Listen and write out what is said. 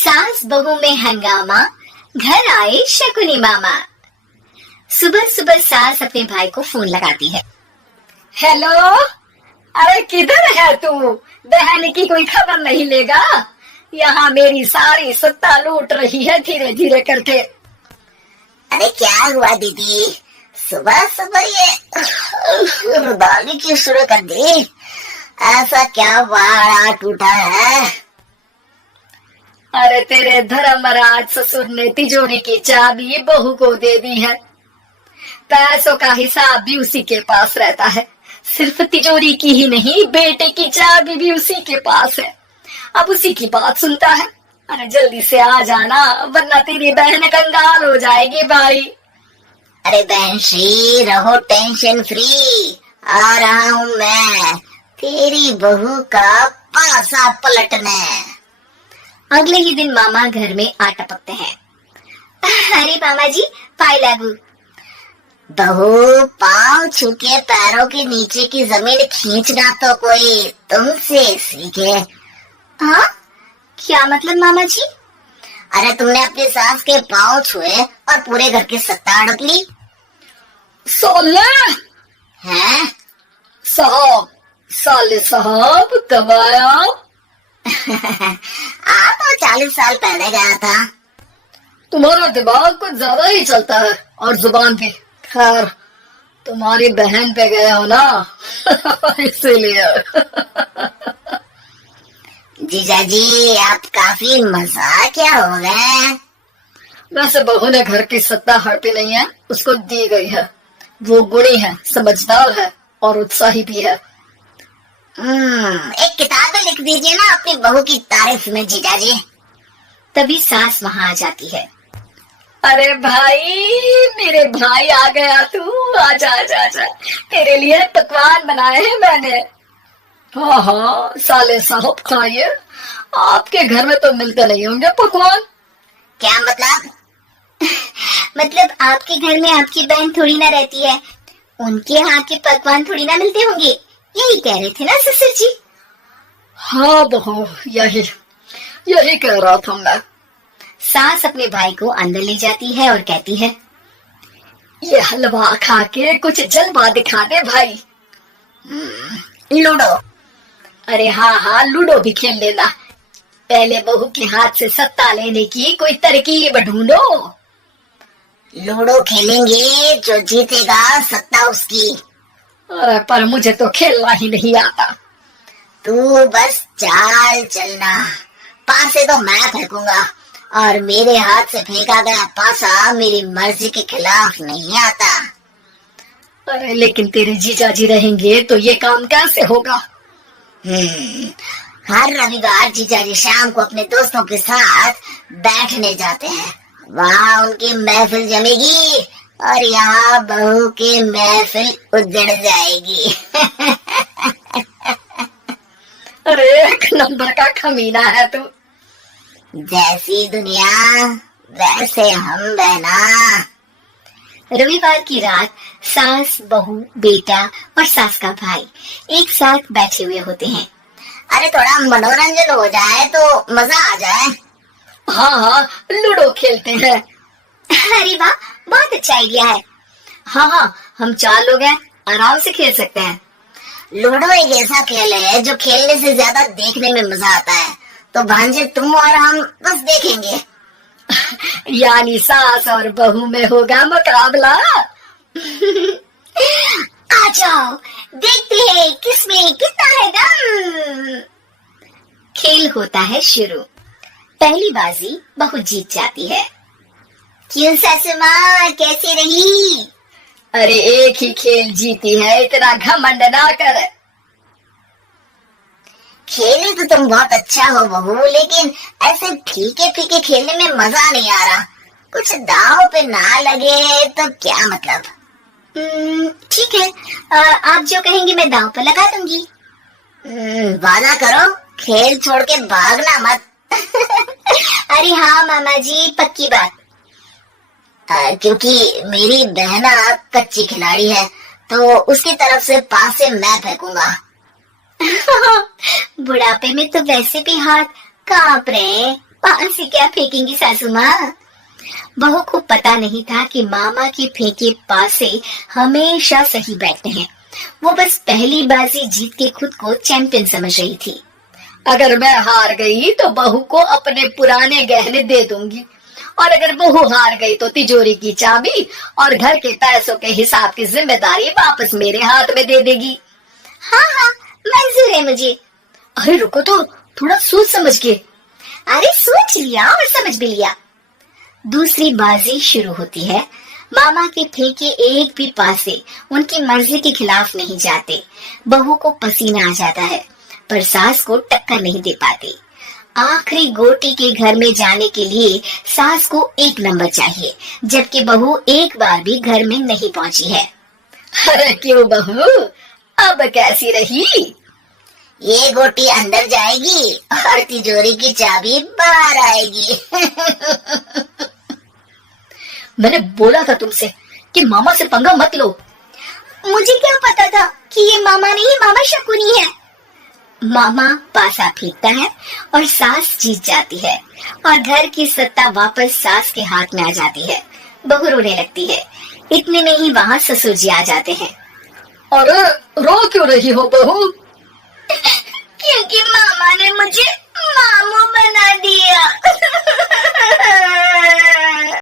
सास बहू में हंगामा, घर आए शकुनी मामा। सुबह सुबह सास अपने भाई को फोन लगाती है। हेलो, अरे किधर है तू? बहन की कोई खबर नहीं लेगा? यहाँ मेरी सारी सत्ता लूट रही है धीरे धीरे करके। अरे क्या हुआ दीदी, सुबह सुबह ये रुदाली क्यों शुरू कर दी? ऐसा क्या वाड़ा टूटा है? अरे तेरे धर्मराज ससुर ने तिजोरी की चाबी बहू को दे दी है। पैसों का हिसाब भी उसी के पास रहता है। सिर्फ तिजोरी की ही नहीं, बेटे की चाबी भी उसी के पास है। अब उसी की बात सुनता है। अरे जल्दी से आ जाना, वरना तेरी बहन कंगाल हो जाएगी भाई। अरे बहन श्री, रहो टेंशन फ्री। आ रहा हूँ मैं, तेरी बहू का पासा पलटने। अगले ही दिन मामा घर में आ टपकते हैं। अरे मामा जी, पाई लागू। बहू, पाँव छू के पैरों के नीचे की जमीन खींचना तो कोई तुमसे सीखे। हाँ, क्या मतलब मामा जी? अरे तुमने अपनी सास के पाँव छुए और पूरे घर की सत्ता हड़प ली। सोले हैं? साहब, साले साहब कब आया? आ तो 40 साल पहले गया था। तुम्हारा दिमाग कुछ ज्यादा ही चलता है और जुबान भी। खैर, तुम्हारी बहन पे गए हो ना इसीलिए। जीजा जी, आप काफी मजाकिया हो गए। वैसे बहू ने घर की सत्ता हड़पी नहीं है, उसको दी गई है। वो गुणी है, समझदार है और उत्साही भी है। एक किताब में लिख दीजिए ना अपनी बहू की तारीफ में जीजा जी। तभी सास वहां आ जाती है। अरे भाई, मेरे भाई आ गया तू। आजा आजा आजा, तेरे लिए पकवान बनाए हैं मैंने। हाँ हाँ साले साहब, खाइए। आपके घर में तो मिलते नहीं होंगे पकवान। क्या मतलब? मतलब आपके घर में आपकी बहन थोड़ी ना रहती है, उनके हाथ के पकवान थोड़ी ना मिलते होंगे, यही कह रहे थे ना ससुर जी? हाँ बहू, यही कह रहा था मैं। सास अपने भाई को अंदर ले जाती है और कहती है, ये हलवा खा के कुछ जलवा दिखा दे भाई। लूडो? अरे हाँ हाँ, लूडो भी खेल लेना। पहले बहू के हाथ से सत्ता लेने की कोई तरकीब ढूंढो। लूडो खेलेंगे, जो जीतेगा सत्ता उसकी। अरे पर मुझे तो खेलना ही नहीं आता। तू बस चाल चलना, पासे तो मैं फेंकूंगा और मेरे हाथ से फेंका गया पासा मेरी मर्जी के खिलाफ नहीं आता। अरे लेकिन तेरे जीजाजी रहेंगे तो ये काम कैसे होगा? हर रविवार जीजाजी शाम को अपने दोस्तों के साथ बैठने जाते हैं। वहाँ उनकी महफिल जमेगी और यहाँ बहू की महफिल उजड़ जाएगी। अरे एक नंबर का खमीना है तू। जैसी दुनिया वैसे हम बहना। रविवार की रात सास, बहू, बेटा और सास का भाई एक साथ बैठे हुए होते हैं। अरे थोड़ा मनोरंजन हो जाए तो मजा आ जाए। हाँ हाँ, लूडो खेलते हैं। अरे वाह, बहुत अच्छा आइडिया है। हाँ हाँ, हम 4 लोग हैं, आराम से खेल सकते हैं। लूडो एक ऐसा खेल है जो खेलने से ज्यादा देखने में मजा आता है। तो भांजे, तुम और हम बस देखेंगे। यानी सास और बहू में होगा मुकाबला। आ जाओ, देखते हैं किसमें कितना है दम। खेल होता है शुरू। पहली बाजी बहू जीत जाती है। क्यों सासू माँ, कैसे रही? अरे एक ही खेल जीती है, इतना घमंड ना कर। खेले तो तुम बहुत अच्छा हो बहू, लेकिन ऐसे फीके फीके खेलने में मजा नहीं आ रहा। कुछ दाव पे ना लगे तो क्या मतलब? ठीक है, आप जो कहेंगे मैं दांव पर लगा दूंगी। वादा करो, खेल छोड़ के भागना मत। अरे हाँ मामा जी, पक्की बात। क्योंकि मेरी बहना कच्ची खिलाड़ी है, तो उसकी तरफ से पास से मैं फेंकूंगा। बुढ़ापे में तो वैसे भी हाथ कांप रहे। पास से क्या फेंकेंगी सासू माँ? बहू को पता नहीं था कि मामा के फेंके पासे हमेशा सही बैठते हैं। वो बस पहली बाजी जीत के खुद को चैंपियन समझ रही थी। अगर मैं हार गई तो बहू को अपने पुराने गहने दे दूंगी, और अगर बहू हार गई तो तिजोरी की चाबी और घर के पैसों के हिसाब की जिम्मेदारी वापस मेरे हाथ में दे देगी। हाँ हाँ, मंजूर है मुझे। अरे रुको तो, थोड़ा सोच समझ के। अरे सोच लिया और समझ भी लिया। दूसरी बाजी शुरू होती है। मामा के फेंके एक भी पासे उनकी मर्जी के खिलाफ नहीं जाते। बहू को पसीना आ जाता है, पर सास को टक्कर नहीं दे पाती। आखिरी गोटी के घर में जाने के लिए सास को 1 नंबर चाहिए, जबकि बहू एक बार भी घर में नहीं पहुंची है। अरे क्यों बहू, अब कैसी रही? ये गोटी अंदर जाएगी और तिजोरी की चाबी बाहर आएगी। मैंने बोला था तुमसे कि मामा से पंगा मत लो। मुझे क्या पता था कि ये मामा नहीं, मामा शकुनी है। मामा पासा फेंकता है और सास जीत जाती है, और घर की सत्ता वापस सास के हाथ में आ जाती है। बहू रोने लगती है। इतने में ही वहाँ ससुर जी आ जाते हैं। अरे रो क्यों रही हो बहू? क्योंकि मामा ने मुझे मामू बना दिया।